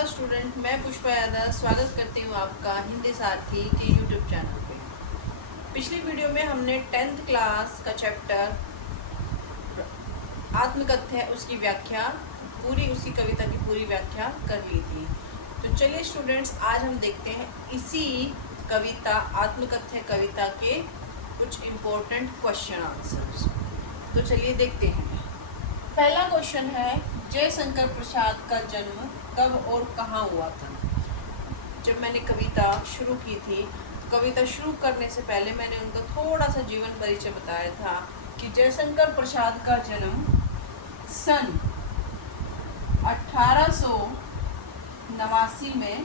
Hello student, मैं पुष्पा यादव स्वागत करती हूँ आपका हिंदी साथी के यूट्यूब चैनल पे। पिछली वीडियो में हमने 10th क्लास का चैप्टर आत्मकथ्य उसकी व्याख्या पूरी उसी कविता की पूरी व्याख्या कर ली थी। तो चलिए स्टूडेंट्स, आज हम देखते हैं इसी कविता आत्मकथ्य कविता के कुछ इम्पोर्टेंट क्वेश्चन आंसर्स। तो चलिए देखते हैं। पहला क्वेश्चन है, जयशंकर प्रसाद का जन्म कब और कहाँ हुआ था? जब मैंने कविता शुरू की थी, कविता शुरू करने से पहले मैंने उनका थोड़ा सा जीवन परिचय बताया था कि जयशंकर प्रसाद का जन्म सन 1889 में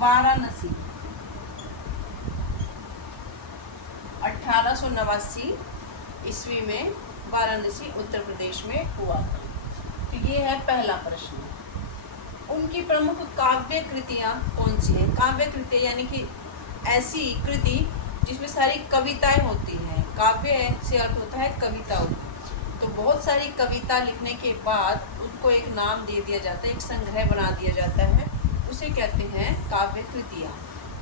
वाराणसी 1889 ईस्वी में वाराणसी उत्तर प्रदेश में हुआ था। तो ये है पहला प्रश्न। उनकी प्रमुख काव्य कृतियाँ कौन सी हैं? काव्य कृतियाँ यानी कि ऐसी कृति जिसमें सारी कविताएं होती हैं। काव्य से अर्थ होता है कविता। तो बहुत सारी कविता लिखने के बाद उनको एक नाम दे दिया जाता है, एक संग्रह बना दिया जाता है, उसे कहते हैं काव्य कृतियाँ।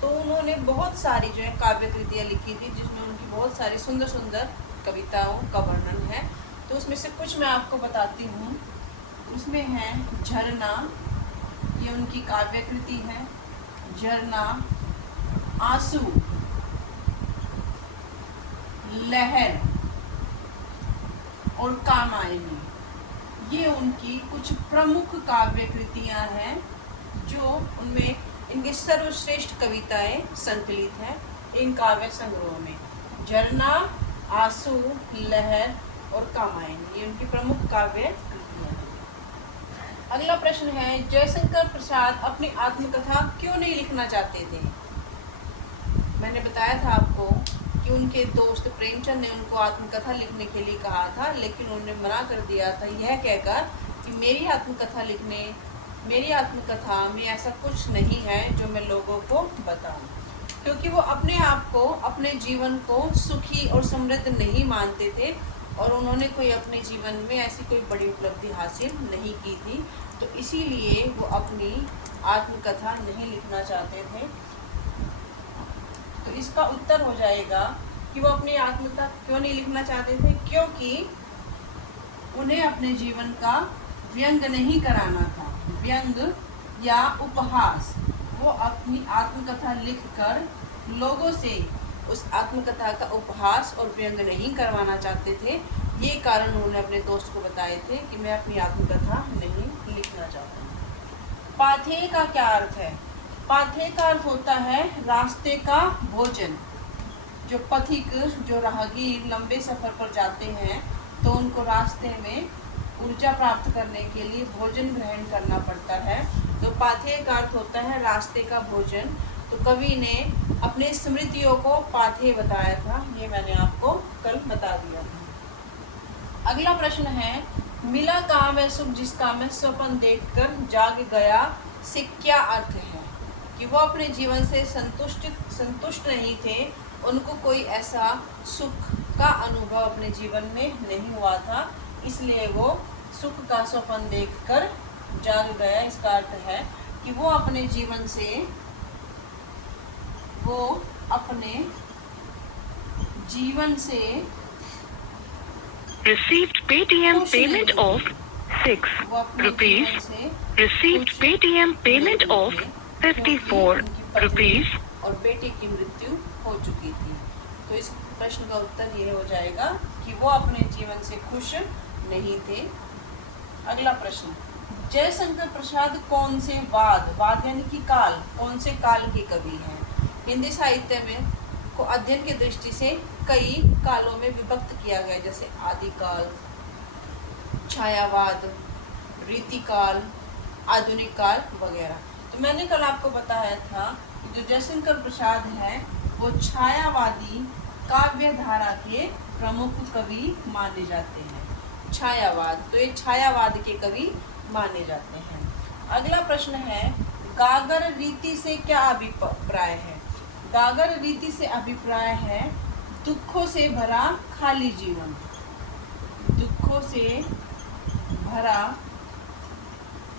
तो उन्होंने बहुत सारी जो है काव्य कृतियाँ लिखी थी, जिसमें उनकी बहुत सारी सुंदर सुंदर कविताओं का वर्णन है। तो उसमें से कुछ मैं आपको बताती हूँ। उसमें है झरना, ये उनकी काव्य कृति है। झरना, आंसू, लहर और कामायनी, ये उनकी कुछ प्रमुख काव्य कृतियाँ हैं जो उनमें इनके सर्वश्रेष्ठ कविताएं संकलित हैं इन काव्य संग्रहों में। झरना, आंसू, लहर और कामायनी, ये उनकी प्रमुख काव्य कृतियाँ हैं। अगला प्रश्न है, जयशंकर प्रसाद अपनी आत्मकथा क्यों नहीं लिखना चाहते थे? मैंने बताया था आपको कि उनके दोस्त प्रेमचंद ने उनको आत्मकथा लिखने के लिए कहा था, लेकिन उन्होंने मना कर दिया था, यह कहकर कि मेरी आत्मकथा में ऐसा कुछ नहीं है जो मैं लोगों को बताऊं। क्योंकि वो अपने आप को, अपने जीवन को सुखी और समृद्ध नहीं मानते थे और उन्होंने कोई अपने जीवन में ऐसी कोई बड़ी उपलब्धि हासिल नहीं की थी। तो इसीलिए वो अपनी आत्मकथा नहीं लिखना चाहते थे। तो इसका उत्तर हो जाएगा कि वो अपनी आत्मकथा क्यों नहीं लिखना चाहते थे, क्योंकि उन्हें अपने जीवन का व्यंग नहीं कराना था। व्यंग या उपहास, वो अपनी आत्मकथा लिखकर लोगों से उस आत्मकथा का उपहास और व्यंग नहीं करवाना चाहते थे। ये कारण उन्होंने अपने दोस्त को बताए थे कि मैं अपनी आत्मकथा नहीं लिखना चाहता हूँ। पाथेय का क्या अर्थ है? पाथेय का अर्थ होता है रास्ते का भोजन। जो पथिक, जो राहगीर लंबे सफर पर जाते हैं तो उनको रास्ते में ऊर्जा प्राप्त करने के लिए भोजन ग्रहण करना पड़ता है। तो पाथेय का अर्थ होता है रास्ते का भोजन। तो कवि ने अपने स्मृतियों को पाथेय बताया था, ये मैंने आपको कल बता दिया था। अगला प्रश्न है, मिला काम है सुख जिसका मैं स्वप्न देखकर जाग गया, से क्या अर्थ है? कि वो अपने जीवन से संतुष्ट नहीं थे, उनको कोई ऐसा सुख का अनुभव अपने जीवन में नहीं हुआ था, इसलिए वो सुख का स्वप्न देखकर जाग गया। इसका अर्थ है कि वो अपने जीवन से, Received Paytm payment of 6 rupees. Received Paytm payment of 54 rupees. और बेटे की मृत्यु हो चुकी थी। तो इस प्रश्न का उत्तर यह हो जाएगा कि वो अपने जीवन से खुश नहीं थे। अगला प्रश्न, जयशंकर प्रसाद कौन से वाद यानी कि काल, कौन से काल के कवि हैं? हिंदी साहित्य में को अध्ययन की दृष्टि से कई कालों में विभक्त किया गया, जैसे आदिकाल, छायावाद, रीतिकाल, आधुनिक काल वगैरह। तो मैंने कल आपको बताया था कि जो जयशंकर प्रसाद हैं वो छायावादी काव्य धारा के प्रमुख कवि माने जाते हैं। छायावाद, तो ये छायावाद के कवि माने जाते हैं। अगला प्रश्न है, गागर रीति से क्या अभिप्राय है? गागर रीति से अभिप्राय है दुखों से भरा खाली जीवन। दुखों से भरा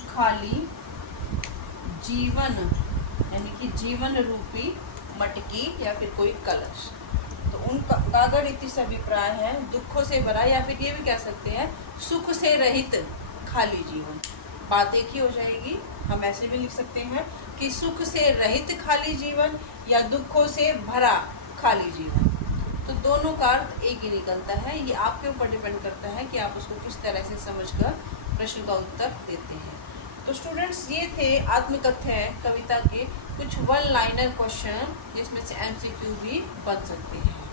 खाली जीवन यानी कि जीवन रूपी मटकी या फिर कोई कलश। तो उनका गागर इतिश अभिप्राय है दुखों से भरा, या फिर ये भी कह सकते हैं सुख से रहित खाली जीवन। बात एक ही हो जाएगी। हम ऐसे भी लिख सकते हैं कि सुख से रहित खाली जीवन या दुखों से भरा खाली जीवन। तो दोनों का अर्थ एक ही निकलता है। ये आपके ऊपर डिपेंड करता है कि आप उसको किस तरह से समझकर प्रश्न का उत्तर देते हैं। तो स्टूडेंट्स, ये थे आत्मकथ्य कविता के कुछ वन लाइनर क्वेश्चन जिसमें से MCQ भी बन सकते हैं।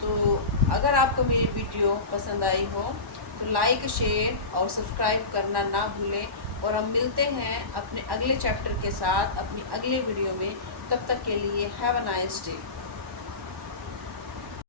तो अगर आपको मेरी वीडियो पसंद आई हो तो लाइक, शेयर और सब्सक्राइब करना ना भूलें। और हम मिलते हैं अपने अगले चैप्टर के साथ अपनी अगले वीडियो में। तब तक के लिए हैव अ नाइस डे।